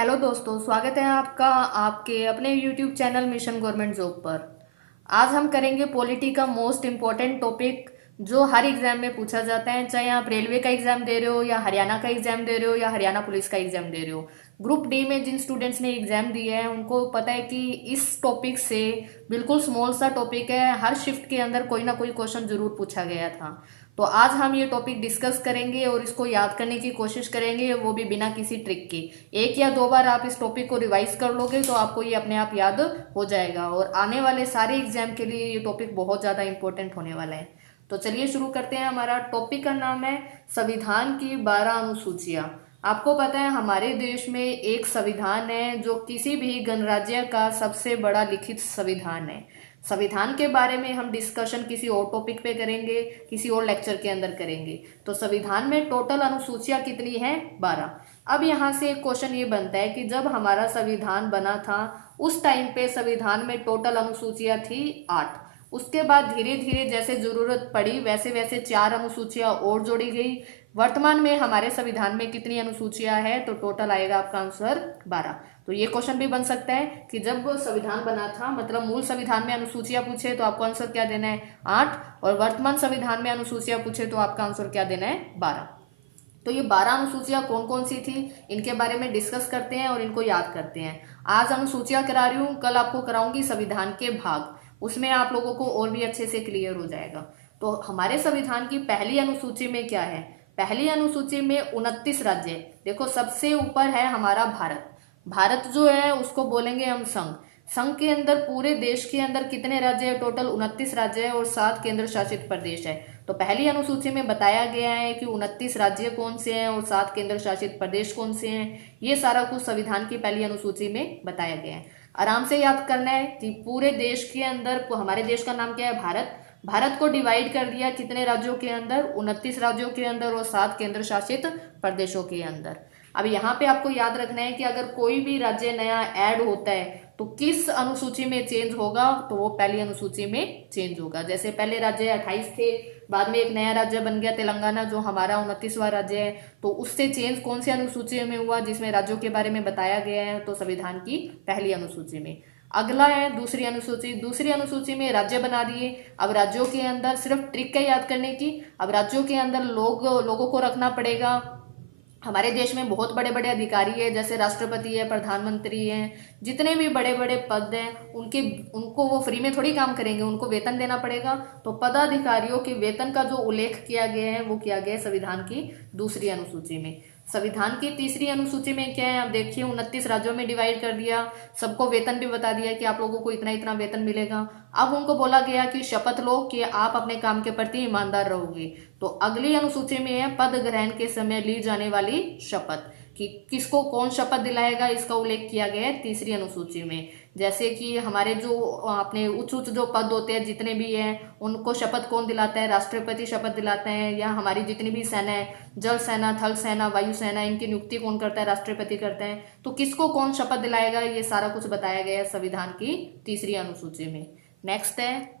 Hello दोस्तों, स्वागत है आपका आपके अपने YouTube channel mission government job पर। आज हम करेंगे पॉलिटी का मोस्ट इम्पोर्टेंट टॉपिक जो हर एग्जाम में पूछा जाता है, चाहे आप रेलवे का एग्जाम दे रहे हो या हरियाणा का एग्जाम दे रहे हो या हरियाणा पुलिस का एग्जाम दे रहे हो। ग्रुप डी में जिन स्टूडेंट्स ने एग्जाम दिया है उनको पता है कि इस टॉपिक से बिल्कुल स्मॉल सा टॉपिक है, हर शिफ्ट के अंदर कोई ना कोई क्वेश्चन जरूर पूछा गया था। तो आज हम ये टॉपिक डिस्कस करेंगे और इसको याद करने की कोशिश करेंगे, वो भी बिना किसी ट्रिक के। एक या दो बार आप इस टॉपिक को रिवाइज कर लोगे तो आपको ये अपने आप याद हो जाएगा और आने वाले सारे एग्जाम के लिए ये टॉपिक बहुत ज़्यादा इंपॉर्टेंट होने वाला है। तो चलिए शुरू करते हैं। हमारा टॉपिक का नाम है संविधान की 12 अनुसूचियां। आपको पता है हमारे देश में एक संविधान है जो किसी भी गणराज्य का सबसे बड़ा लिखित संविधान है। संविधान के बारे में हम डिस्कशन किसी और टॉपिक पे करेंगे, किसी और लेक्चर के अंदर करेंगे। तो संविधान में टोटल अनुसूचियां कितनी है? 12। अब यहाँ से एक क्वेश्चन ये बनता है कि जब हमारा संविधान बना था उस टाइम पे संविधान में टोटल अनुसूचियां थी 8। उसके बाद धीरे धीरे जैसे जरूरत पड़ी वैसे वैसे 4 अनुसूचियां और जोड़ी गई। वर्तमान में हमारे संविधान में कितनी अनुसूचियां है? तो टोटल आएगा आपका आंसर 12। तो ये क्वेश्चन भी बन सकता है कि जब संविधान बना था, मतलब मूल संविधान में अनुसूचियां पूछे तो आपको आंसर क्या देना है? 8। और वर्तमान संविधान में अनुसूचियां पूछे तो आपका आंसर क्या देना है? 12। तो ये 12 अनुसूचियां कौन कौन सी थी, इनके बारे में डिस्कस करते हैं और इनको याद करते हैं। आज अनुसूचियां करा रही हूँ, कल आपको कराऊंगी संविधान के भाग, उसमें आप लोगों को और भी अच्छे से क्लियर हो जाएगा। तो हमारे संविधान की पहली अनुसूची में क्या है? पहली अनुसूची में 29 राज्य। देखो सबसे ऊपर है हमारा भारत। भारत जो है उसको बोलेंगे हम संघ। संघ के अंदर पूरे देश के अंदर कितने राज्य है? टोटल 29 राज्य है और 7 केंद्र शासित प्रदेश है। तो पहली अनुसूची में बताया गया है कि 29 राज्य कौन से हैं और 7 केंद्र शासित प्रदेश कौन से हैं। ये सारा कुछ संविधान की पहली अनुसूची में बताया गया है। आराम से याद करना है कि पूरे देश के अंदर हमारे देश का नाम क्या है? भारत। भारत को डिवाइड कर दिया कितने राज्यों के अंदर? 29 राज्यों के अंदर और 7 केंद्र शासित प्रदेशों के अंदर। अब यहाँ पे आपको याद रखना है कि अगर कोई भी राज्य नया ऐड होता है तो किस अनुसूची में चेंज होगा? तो वो पहली अनुसूची में चेंज होगा। जैसे पहले राज्य 28 थे, बाद में एक नया राज्य बन गया तेलंगाना जो हमारा 29वां राज्य है। तो उससे चेंज कौन सी अनुसूची में हुआ जिसमें राज्यों के बारे में बताया गया है? तो संविधान की पहली अनुसूची में। अगला है दूसरी अनुसूची। दूसरी अनुसूची में राज्य बना दिए। अब राज्यों के अंदर सिर्फ ट्रिक है याद करने की। अब राज्यों के अंदर लोगों को रखना पड़ेगा। हमारे देश में बहुत बड़े बड़े अधिकारी है, जैसे राष्ट्रपति है, प्रधानमंत्री हैं, जितने भी बड़े बड़े पद हैं उनको वो फ्री में थोड़ी काम करेंगे, उनको वेतन देना पड़ेगा। तो पदाधिकारियों के वेतन का जो उल्लेख किया गया है वो किया गया है संविधान की दूसरी अनुसूची में। संविधान की तीसरी अनुसूची में क्या है? आप देखिए 29 राज्यों में डिवाइड कर दिया, सबको वेतन भी बता दिया कि आप लोगों को इतना इतना वेतन मिलेगा। अब उनको बोला गया कि शपथ लो कि आप अपने काम के प्रति ईमानदार रहोगे। तो अगली अनुसूची में है पद ग्रहण के समय ली जाने वाली शपथ, कि किसको कौन शपथ दिलाएगा, इसका उल्लेख किया गया है तीसरी अनुसूची में। जैसे कि हमारे जो अपने उच्च उच्च जो पद होते हैं जितने भी हैं उनको शपथ कौन दिलाता है? राष्ट्रपति शपथ दिलाते हैं। या हमारी जितनी भी सेना है, जल सेना, थल सेना, वायु सेना, इनकी नियुक्ति कौन करता है? राष्ट्रपति करते हैं। तो किसको कौन शपथ दिलाएगा, ये सारा कुछ बताया गया है संविधान की तीसरी अनुसूची में। नेक्स्ट है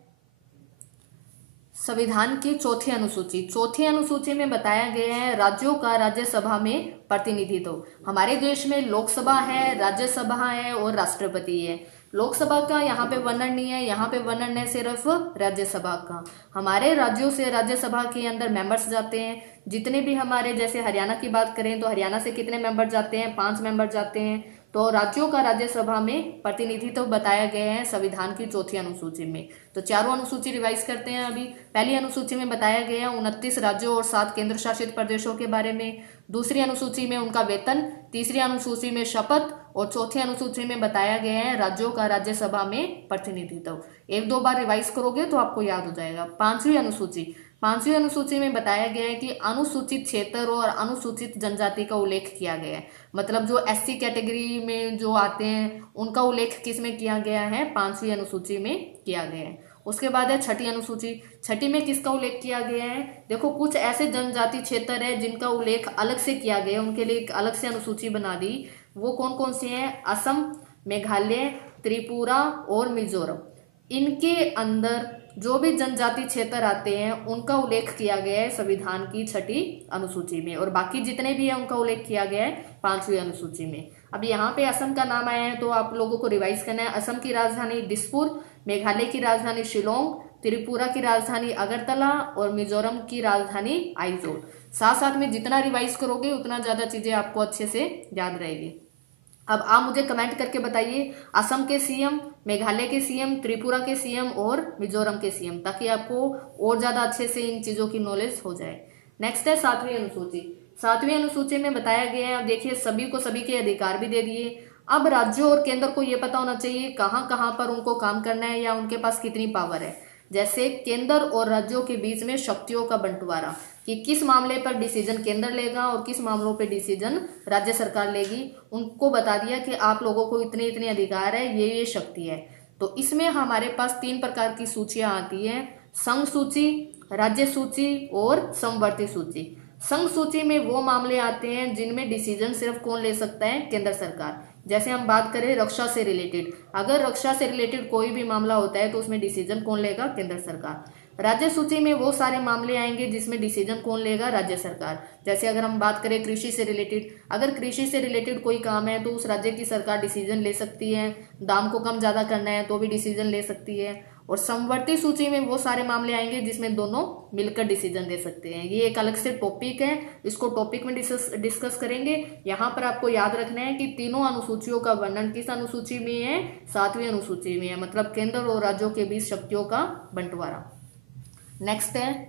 संविधान की चौथी अनुसूची। चौथी अनुसूची में बताया गया है राज्यों का राज्यसभा में प्रतिनिधित्व। हमारे देश में लोकसभा है, राज्यसभा है और राष्ट्रपति है। लोकसभा का यहाँ पे वर्णन नहीं है, यहाँ पे वर्णन है सिर्फ राज्यसभा का। हमारे राज्यों से राज्यसभा के अंदर मेंबर्स जाते हैं। जितने भी हमारे, जैसे हरियाणा की बात करें तो हरियाणा से कितने मेंबर जाते हैं? 5 मेंबर जाते हैं। तो राज्यों का राज्यसभा में प्रतिनिधित्व बताया गया है संविधान की चौथी अनुसूची में। तो चारों अनुसूची रिवाइज करते हैं अभी। पहली अनुसूची में बताया गया है 29 राज्यों और 7 केंद्र शासित प्रदेशों के बारे में। दूसरी अनुसूची में उनका वेतन। तीसरी अनुसूची में शपथ। और चौथी अनुसूची में बताया गया है राज्यों का राज्यसभा में प्रतिनिधित्व। एक दो बार रिवाइज करोगे तो आपको याद हो जाएगा। पांचवी अनुसूची में बताया गया है कि अनुसूचित क्षेत्र और अनुसूचित जनजाति का उल्लेख किया गया है। मतलब जो एससी कैटेगरी में जो आते हैं उनका उल्लेख किस में किया गया है? 5वीं अनुसूची में किया गया है। उसके बाद है छठी अनुसूची। छठी में किसका उल्लेख किया गया है? देखो कुछ ऐसे जनजाति क्षेत्र है जिनका उल्लेख अलग से किया गया है, उनके लिए एक अलग से अनुसूची बना दी। वो कौन कौन से हैं? असम, मेघालय, त्रिपुरा और मिजोरम। इनके अंदर जो भी जनजाति क्षेत्र आते हैं उनका उल्लेख किया गया है संविधान की 6ठी अनुसूची में, और बाकी जितने भी हैं उनका उल्लेख किया गया है 5वीं अनुसूची में। अब यहाँ पे असम का नाम आया है तो आप लोगों को रिवाइज करना है। असम की राजधानी दिसपुर, मेघालय की राजधानी शिलोंग, त्रिपुरा की राजधानी अगरतला और मिजोरम की राजधानी आइजोल। साथ साथ में जितना रिवाइज करोगे उतना ज़्यादा चीज़ें आपको अच्छे से याद रहेगी। अब आप मुझे कमेंट करके बताइए असम के सीएम, मेघालय के सीएम, त्रिपुरा के सीएम और मिजोरम के सीएम, ताकि आपको और ज़्यादा अच्छे से इन चीज़ों की नॉलेज हो जाए। नेक्स्ट है 7वीं अनुसूची। 7वीं अनुसूची में बताया गया है, अब देखिए सभी को सभी के अधिकार भी दे दिए। अब राज्यों और केंद्र को ये पता होना चाहिए कहाँ कहाँ पर उनको काम करना है या उनके पास कितनी पावर है। जैसे केंद्र और राज्यों के बीच में शक्तियों का बंटवारा, कि किस मामले पर डिसीजन केंद्र लेगा और किस मामलों पर डिसीजन राज्य सरकार लेगी, उनको बता दिया कि आप लोगों को इतने इतने अधिकार है, ये शक्ति है। तो इसमें हमारे पास 3 प्रकार की सूचियां आती हैं, संघ सूची, राज्य सूची और समवर्ती सूची। संघ सूची में वो मामले आते हैं जिनमें डिसीजन सिर्फ कौन ले सकता है, केंद्र सरकार। जैसे हम बात करें रक्षा से रिलेटेड, अगर रक्षा से रिलेटेड कोई भी मामला होता है तो उसमें डिसीजन कौन लेगा, केंद्र सरकार। राज्य सूची में वो सारे मामले आएंगे जिसमें डिसीजन कौन लेगा, राज्य सरकार। जैसे अगर हम बात करें कृषि से रिलेटेड, अगर कृषि से रिलेटेड कोई काम है तो उस राज्य की सरकार डिसीजन ले सकती है, दाम को कम ज़्यादा करना है तो भी डिसीजन ले सकती है। और समवर्ती सूची में वो सारे मामले आएंगे जिसमें दोनों मिलकर डिसीजन ले सकते हैं। ये एक अलग से टॉपिक है, इसको टॉपिक में डिस्कस करेंगे। यहाँ पर आपको याद रखना है कि तीनों अनुसूचियों का वर्णन किस अनुसूची में है, 7वीं अनुसूची में है, मतलब केंद्र और राज्यों के बीच शक्तियों का बंटवारा। नेक्स्ट है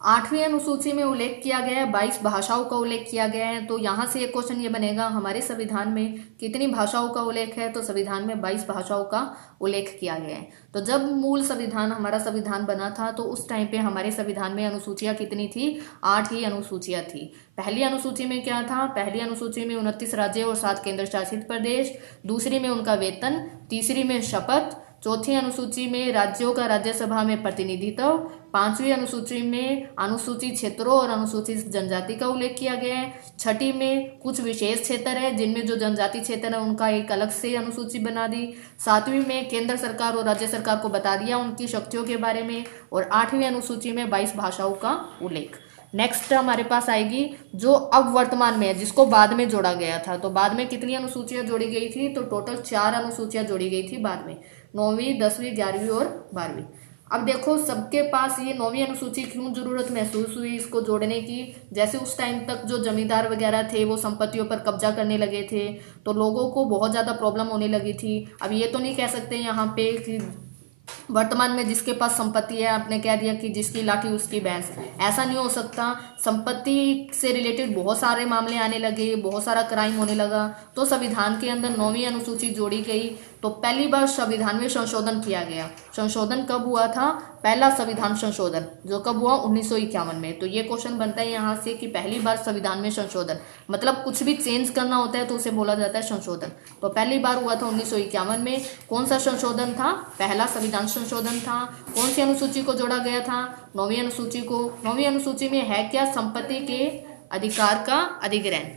8वीं अनुसूची में उल्लेख किया गया है 22 भाषाओं का उल्लेख किया गया है। तो यहाँ से एक क्वेश्चन ये बनेगा, हमारे संविधान में कितनी भाषाओं का उल्लेख है, तो संविधान में 22 भाषाओं का उल्लेख किया गया है। तो जब मूल संविधान, हमारा संविधान बना था तो उस टाइम पे हमारे संविधान में अनुसूचियाँ कितनी थी, 8 ही अनुसूचियाँ थी। पहली अनुसूची में क्या था, पहली अनुसूची में 29 राज्य और 7 केंद्र शासित प्रदेश, दूसरी में उनका वेतन, तीसरी में शपथ, चौथी अनुसूची में राज्यों का राज्यसभा में प्रतिनिधित्व, 5वीं अनुसूची में अनुसूचित क्षेत्रों और अनुसूचित जनजाति का उल्लेख किया गया है, 6ठी में कुछ विशेष क्षेत्र है जिनमें जो जनजाति क्षेत्र है उनका एक अलग से अनुसूची बना दी, 7वीं में केंद्र सरकार और राज्य सरकार को बता दिया उनकी शक्तियों के बारे में, और 8वीं अनुसूची में 22 भाषाओं का उल्लेख। नेक्स्ट हमारे पास आएगी जो अब वर्तमान में है, जिसको बाद में जोड़ा गया था। तो बाद में कितनी अनुसूचियां जोड़ी गई थी, तो टोटल 4 अनुसूचियां जोड़ी गई थी बाद में, 9वीं, 10वीं, 11वीं और 12वीं। अब देखो सबके पास ये 9वीं अनुसूची क्यों जरूरत महसूस हुई इसको जोड़ने की, जैसे उस टाइम तक जो जमींदार वगैरह थे वो संपत्तियों पर कब्जा करने लगे थे तो लोगों को बहुत ज़्यादा प्रॉब्लम होने लगी थी। अब ये तो नहीं कह सकते यहाँ पे कि वर्तमान में जिसके पास संपत्ति है आपने कह दिया कि जिसकी लाठी उसकी भैंस, ऐसा नहीं हो सकता। संपत्ति से रिलेटेड बहुत सारे मामले आने लगे, बहुत सारा क्राइम होने लगा, तो संविधान के अंदर 9वीं अनुसूची जोड़ी गई। तो पहली बार संविधान में संशोधन किया गया। संशोधन कब हुआ था, पहला संविधान संशोधन जो कब हुआ, 1951 में। तो ये क्वेश्चन बनता है यहाँ से कि पहली बार संविधान में संशोधन, मतलब कुछ भी चेंज करना होता है तो उसे बोला जाता है संशोधन। तो पहली बार हुआ था 1951 में। कौन सा संशोधन था, पहला संविधान संशोधन था। कौन सी अनुसूची को जोड़ा गया था, 9वीं अनुसूची को। 9वीं अनुसूची में है क्या, संपत्ति के अधिकार का अधिग्रहण।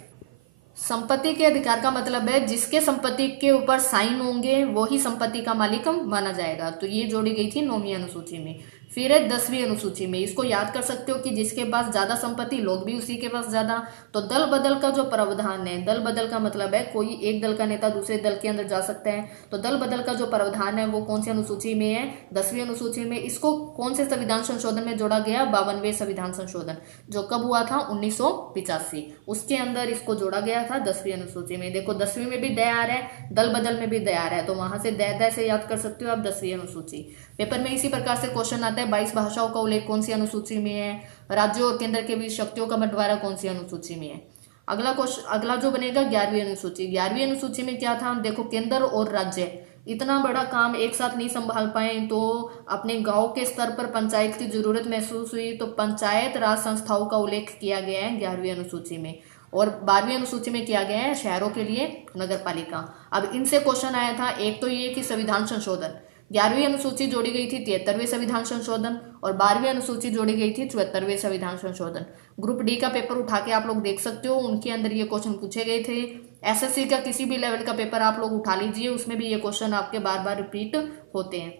संपत्ति के अधिकार का मतलब है जिसके संपत्ति के ऊपर साइन होंगे वो ही संपत्ति का मालिक माना जाएगा। तो ये जोड़ी गई थी 9वीं अनुसूची में। फिर है 10वीं अनुसूची में, इसको याद कर सकते हो कि जिसके पास ज्यादा संपत्ति लोग भी उसी के पास ज्यादा। तो दल बदल का जो प्रावधान है, दल बदल का मतलब है कोई एक दल का नेता दूसरे दल के अंदर जा सकता है। तो दल बदल का जो प्रावधान है वो कौन सी अनुसूची में है, 10वीं अनुसूची में। इसको कौन से संविधान संशोधन में जोड़ा गया, 52वें संविधान संशोधन जो कब हुआ था, 1985, उसके अंदर इसको जोड़ा गया था 10वीं अनुसूची में। देखो 10वीं में भी दय आ रहा है, दल बदल में भी दय आ रहा है, तो वहां से दय से याद कर सकते हो आप 10वीं अनुसूची। पेपर में इसी प्रकार से क्वेश्चन आता है 22 भाषाओं का उल्लेख कौन सी अनुसूची में है, राज्यों और केंद्र के बीच शक्तियों का बंटवारा कौन सी अनुसूची में है। अगला क्वेश्चन, अगला जो बनेगा 11वीं अनुसूची। 11वीं अनुसूची में क्या था, देखो केंद्र और राज्य इतना बड़ा काम एक साथ नहीं संभाल पाए, तो अपने गांव के स्तर पर पंचायत की जरूरत महसूस हुई, तो पंचायत राज संस्थाओं का उल्लेख किया गया है 11वीं अनुसूची में। और 12वीं अनुसूची में किया गया है शहरों के लिए नगर पालिका। अब इनसे क्वेश्चन आया था, एक तो ये कि संविधान संशोधन, 11वीं अनुसूची जोड़ी गई थी 73वें संविधान संशोधन, और 12वीं अनुसूची जोड़ी गई थी 74वें संविधान संशोधन। ग्रुप डी का पेपर उठा के आप लोग देख सकते हो, उनके अंदर ये क्वेश्चन पूछे गए थे। एसएससी का किसी भी लेवल का पेपर आप लोग उठा लीजिए, उसमें भी ये क्वेश्चन आपके बार बार रिपीट होते हैं।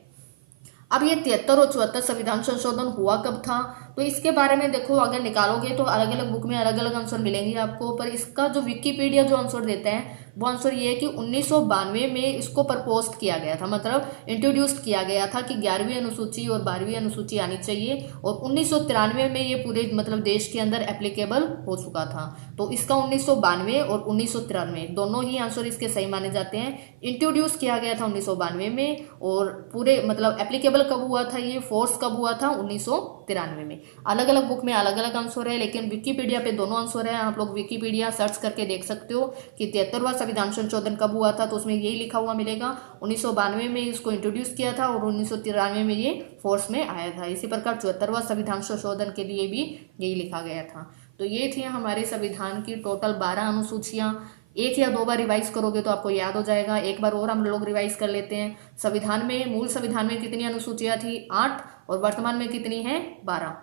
अब ये 73 और 74 संविधान संशोधन हुआ कब था, तो इसके बारे में देखो अगर निकालोगे तो अलग अलग बुक में अलग अलग आंसर मिलेंगे आपको, पर इसका जो विकिपीडिया जो आंसर देता है वो आंसर ये है कि 1992 में इसको प्रपोज किया गया था, मतलब इंट्रोड्यूस किया गया था कि 11वीं अनुसूची और 12वीं अनुसूची आनी चाहिए, और 1993 में ये पूरे मतलब देश के अंदर एप्लीकेबल हो चुका था। तो इसका 1992 और 1993 दोनों ही आंसर इसके सही माने जाते हैं। इंट्रोड्यूस किया गया था 1992 में, और पूरे मतलब एप्लीकेबल कब हुआ था, ये फोर्स कब हुआ था, 1993 में। अलग अलग बुक में अलग अलग आंसर है, लेकिन विकिपीडिया पे दोनों आंसर है। आप लोग विकिपीडिया सर्च करके देख सकते हो कि 73वां संविधान संशोधन कब हुआ था, तो उसमें यही लिखा हुआ मिलेगा 1992 में इसको इंट्रोड्यूस किया था और 1993 में ये फोर्स में आया था। इसी प्रकार 74वां संविधान संशोधन के लिए भी यही लिखा गया था। तो ये थी हमारे संविधान की टोटल 12 अनुसूचियाँ। एक या दो बार रिवाइज करोगे तो आपको याद हो जाएगा। एक बार और हम लोग रिवाइज कर लेते हैं। संविधान में, मूल संविधान में कितनी अनुसूचियाँ थी, 8, और वर्तमान में कितनी है, 12।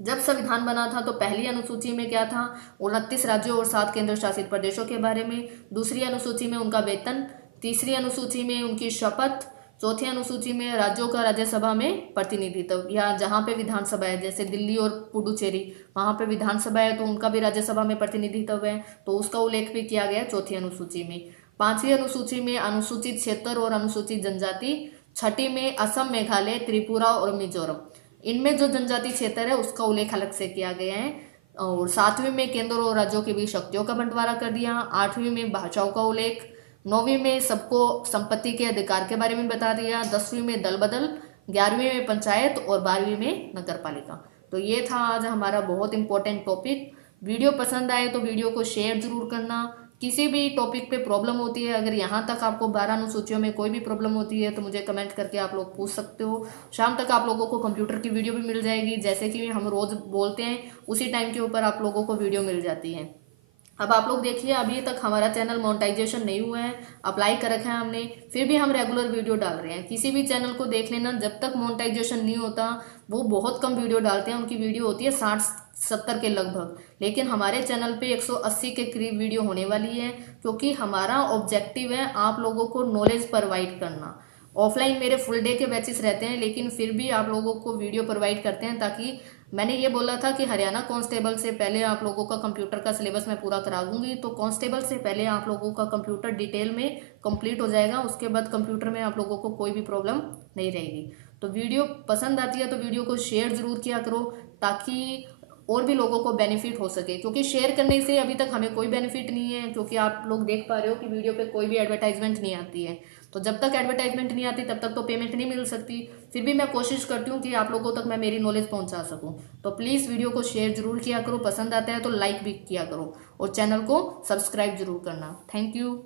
जब संविधान बना था तो पहली अनुसूची में क्या था, 29 राज्यों और 7 केंद्र शासित प्रदेशों के बारे में। दूसरी अनुसूची में उनका वेतन। तीसरी अनुसूची में उनकी शपथ। चौथी अनुसूची में राज्यों का राज्यसभा में प्रतिनिधित्व, या जहाँ पे विधानसभा है जैसे दिल्ली और पुडुचेरी वहाँ पे विधानसभा है तो उनका भी राज्यसभा में प्रतिनिधित्व है, तो उसका उल्लेख भी किया गया चौथी अनुसूची में। पांचवी अनुसूची में अनुसूचित क्षेत्र और अनुसूचित जनजाति। छठी में असम, मेघालय, त्रिपुरा और मिजोरम, इनमें जो जनजाति क्षेत्र है उसका उल्लेख अलग से किया गया है। और सातवीं में केंद्र और राज्यों के बीच शक्तियों का बंटवारा कर दिया। आठवीं में भाषाओं का उल्लेख। नौवीं में सबको संपत्ति के अधिकार के बारे में बता दिया। 10वीं में दल बदल। 11वीं में पंचायत और 12वीं में नगर पालिका। तो ये था आज हमारा बहुत इंपॉर्टेंट टॉपिक। वीडियो पसंद आए तो वीडियो को शेयर जरूर करना। किसी भी टॉपिक पे प्रॉब्लम होती है, अगर यहाँ तक आपको 12 अनुसूचियों में कोई भी प्रॉब्लम होती है तो मुझे कमेंट करके आप लोग पूछ सकते हो। शाम तक आप लोगों को कंप्यूटर की वीडियो भी मिल जाएगी, जैसे कि हम रोज बोलते हैं उसी टाइम के ऊपर आप लोगों को वीडियो मिल जाती है। अब आप लोग देखिए, अभी तक हमारा चैनल मोनेटाइजेशन नहीं हुआ है, अप्लाई कर रखा है हमने, फिर भी हम रेगुलर वीडियो डाल रहे हैं। किसी भी चैनल को देख लेना, जब तक मोनेटाइजेशन नहीं होता वो बहुत कम वीडियो डालते हैं, उनकी वीडियो होती है 60-70 के लगभग, लेकिन हमारे चैनल पे 180 के करीब वीडियो होने वाली है, क्योंकि हमारा ऑब्जेक्टिव है आप लोगों को नॉलेज प्रोवाइड करना। ऑफलाइन मेरे फुल डे के बैचेस रहते हैं, लेकिन फिर भी आप लोगों को वीडियो प्रोवाइड करते हैं, ताकि मैंने ये बोला था कि हरियाणा कांस्टेबल से पहले आप लोगों का कंप्यूटर का सिलेबस मैं पूरा करा दूंगी, तो कांस्टेबल से पहले आप लोगों का कंप्यूटर डिटेल में कंप्लीट हो जाएगा। उसके बाद कंप्यूटर में आप लोगों को कोई भी प्रॉब्लम नहीं रहेगी। तो वीडियो पसंद आती है तो वीडियो को शेयर जरूर किया करो, ताकि और भी लोगों को बेनिफिट हो सके, क्योंकि शेयर करने से अभी तक हमें कोई बेनिफिट नहीं है, क्योंकि आप लोग देख पा रहे हो कि वीडियो पे कोई भी एडवर्टाइजमेंट नहीं आती है। तो जब तक एडवर्टाइजमेंट नहीं आती तब तक तो पेमेंट नहीं मिल सकती। फिर भी मैं कोशिश करती हूँ कि आप लोगों तक मैं मेरी नॉलेज पहुँचा सकूँ। तो प्लीज़ वीडियो को शेयर जरूर किया करो, पसंद आता है तो लाइक भी किया करो, और चैनल को सब्सक्राइब जरूर करना। Thank you.